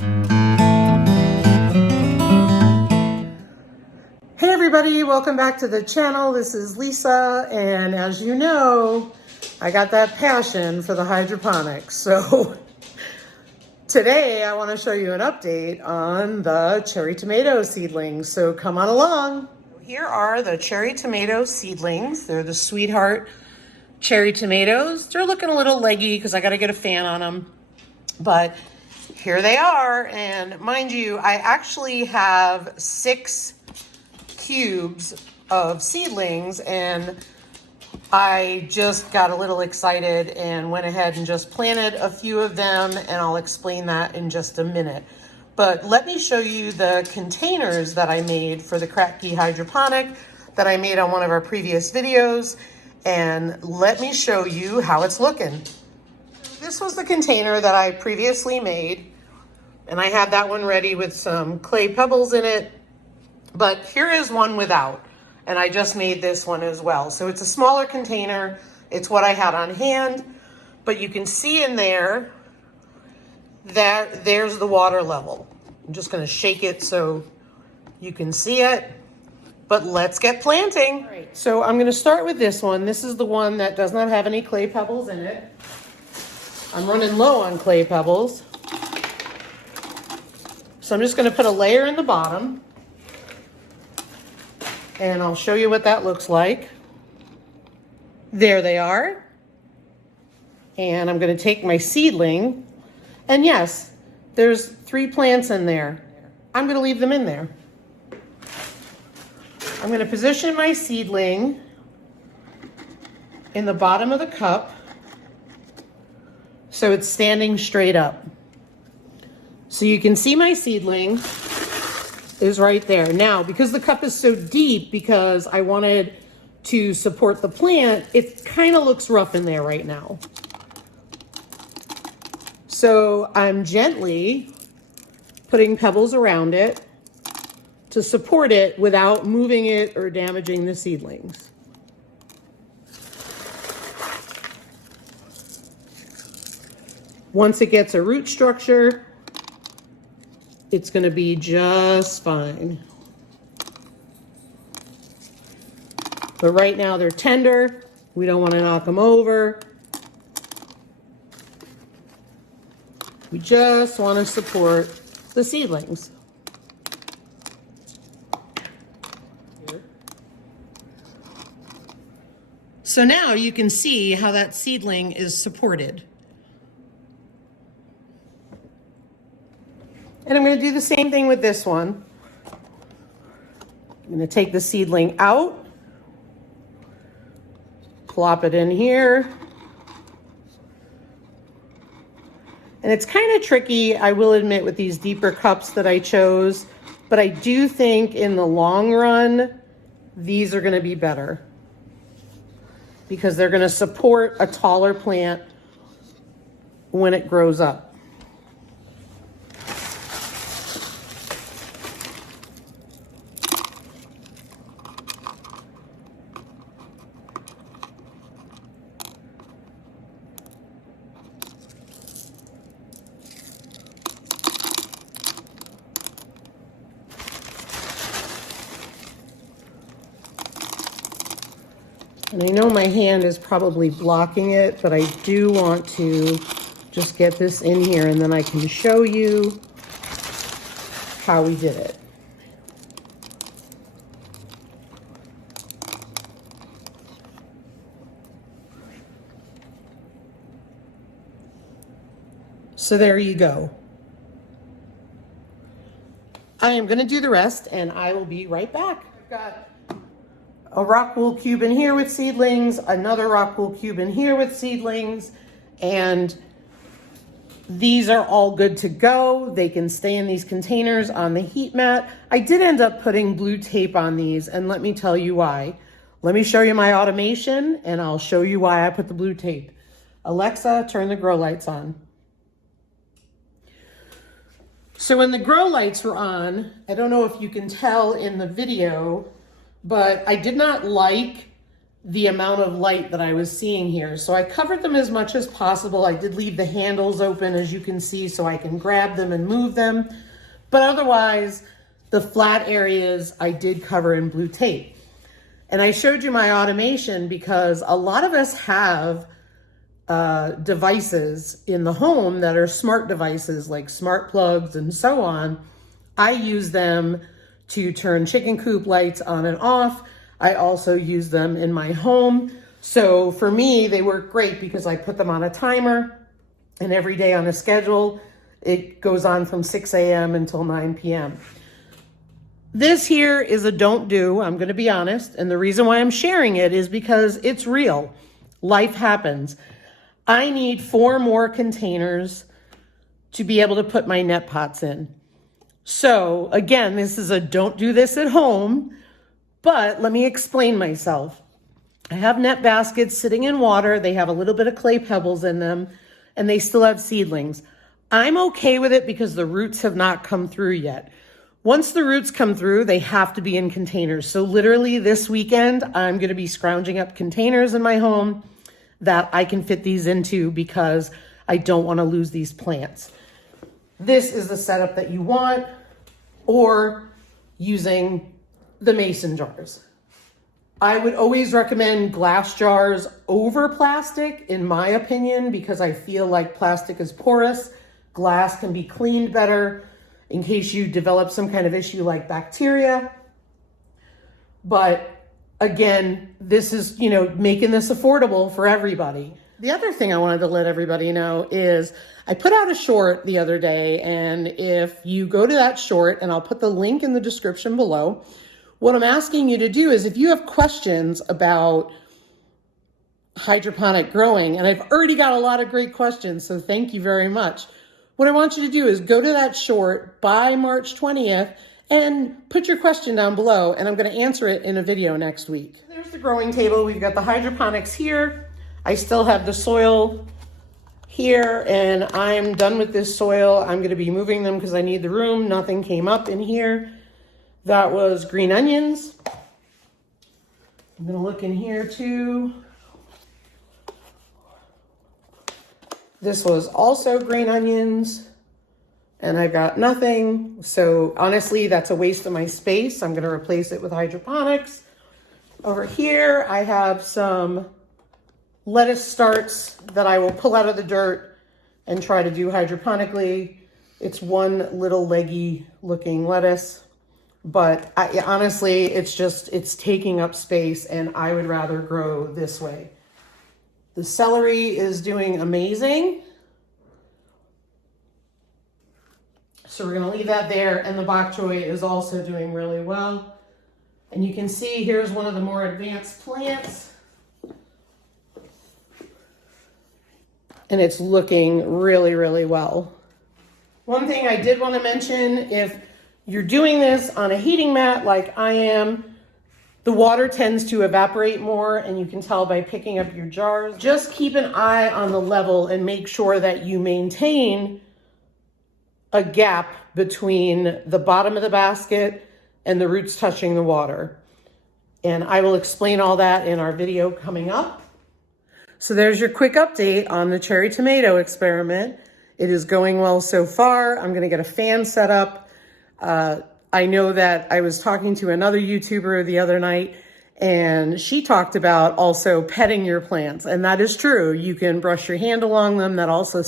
Hey everybody, welcome back to the channel. This is Lisa, and as you know, I got that passion for the hydroponics. So today I want to show you an update on the cherry tomato seedlings. So come on along. Here are the cherry tomato seedlings. They're the Sweetheart cherry tomatoes. They're looking a little leggy because I got to get a fan on them. But here they are, and mind you, I actually have 6 cubes of seedlings, and I just got a little excited and went ahead and just planted a few of them, and I'll explain that in just a minute. But let me show you the containers that I made for the Kratky hydroponic that I made on one of our previous videos, and let me show you how it's looking. This was the container that I previously made, and I had that one ready with some clay pebbles in it. But here is one without, and I just made this one as well. So it's a smaller container. It's what I had on hand, but you can see in there that there's the water level. I'm just gonna shake it so you can see it, but let's get planting. All right, so I'm gonna start with this one. This is the one that does not have any clay pebbles in it. I'm running low on clay pebbles. So I'm just gonna put a layer in the bottom, and I'll show you what that looks like. There they are. And I'm gonna take my seedling, and yes, there's 3 plants in there. I'm gonna leave them in there. I'm gonna position my seedling in the bottom of the cup so it's standing straight up. So you can see my seedling is right there. Now, because the cup is so deep, because I wanted to support the plant, it kind of looks rough in there right now. So I'm gently putting pebbles around it to support it without moving it or damaging the seedlings. Once it gets a root structure, it's going to be just fine. But right now they're tender. We don't want to knock them over. We just want to support the seedlings. So now you can see how that seedling is supported. And I'm going to do the same thing with this one. I'm going to take the seedling out, plop it in here. And it's kind of tricky, I will admit, with these deeper cups that I chose, but I do think in the long run, these are going to be better because they're going to support a taller plant when it grows up. And I know my hand is probably blocking it, but I do want to just get this in here, and then I can show you how we did it. So there you go. I am going to do the rest, and I will be right back. I've got a rock wool cube in here with seedlings, another rock wool cube in here with seedlings, and these are all good to go. They can stay in these containers on the heat mat. I did end up putting blue tape on these, and let me tell you why. Let me show you my automation, and I'll show you why I put the blue tape. Alexa, turn the grow lights on. So when the grow lights were on, I don't know if you can tell in the video, but I did not like the amount of light that I was seeing here. So I covered them as much as possible. I did leave the handles open, as you can see, so I can grab them and move them. But otherwise, the flat areas I did cover in blue tape. And I showed you my automation because a lot of us have devices in the home that are smart devices like smart plugs and so on. I use them to turn chicken coop lights on and off. I also use them in my home. So for me, they work great because I put them on a timer, and every day on a schedule, it goes on from 6 a.m. until 9 p.m. This here is a don't do, I'm gonna be honest. And the reason why I'm sharing it is because it's real. Life happens. I need 4 more containers to be able to put my net pots in. So again, this is a don't do this at home. But let me explain myself. I have net baskets sitting in water. They have a little bit of clay pebbles in them, and they still have seedlings. I'm okay with it because the roots have not come through yet. Once the roots come through, they have to be in containers. So literally this weekend, I'm going to be scrounging up containers in my home that I can fit these into because I don't want to lose these plants. This is the setup that you want, or using the mason jars. I would always recommend glass jars over plastic, in my opinion, because I feel like plastic is porous. Glass can be cleaned better in case you develop some kind of issue like bacteria. But again, this is, making this affordable for everybody. The other thing I wanted to let everybody know is I put out a short the other day, and if you go to that short, and I'll put the link in the description below, what I'm asking you to do is if you have questions about hydroponic growing, and I've already got a lot of great questions, so thank you very much. What I want you to do is go to that short by March 20th and put your question down below, and I'm going to answer it in a video next week. There's the growing table. We've got the hydroponics here. I still have the soil here, and I'm done with this soil. I'm going to be moving them because I need the room. Nothing came up in here. That was green onions. I'm going to look in here too. This was also green onions, and I got nothing. So honestly, that's a waste of my space. I'm going to replace it with hydroponics. Over here, I have some lettuce starts that I will pull out of the dirt and try to do hydroponically. It's one little leggy looking lettuce. But honestly, it's taking up space, and I would rather grow this way. The celery is doing amazing. So we're going to leave that there. And the bok choy is also doing really well. And you can see here's one of the more advanced plants. And it's looking really, really well. One thing I did want to mention, if you're doing this on a heating mat like I am, the water tends to evaporate more, and you can tell by picking up your jars. Just keep an eye on the level and make sure that you maintain a gap between the bottom of the basket and the roots touching the water. And I will explain all that in our video coming up. So there's your quick update on the cherry tomato experiment. It is going well so far. I'm going to get a fan set up. I know that I was talking to another YouTuber the other night, and she talked about also petting your plants. And that is true. You can brush your hand along them. That also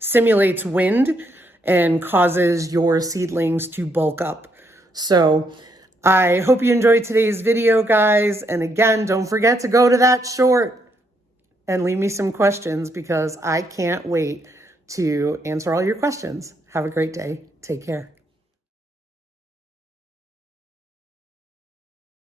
simulates wind and causes your seedlings to bulk up. So I hope you enjoyed today's video, guys. And again, don't forget to go to that short and leave me some questions, because I can't wait to answer all your questions. Have a great day. Take care.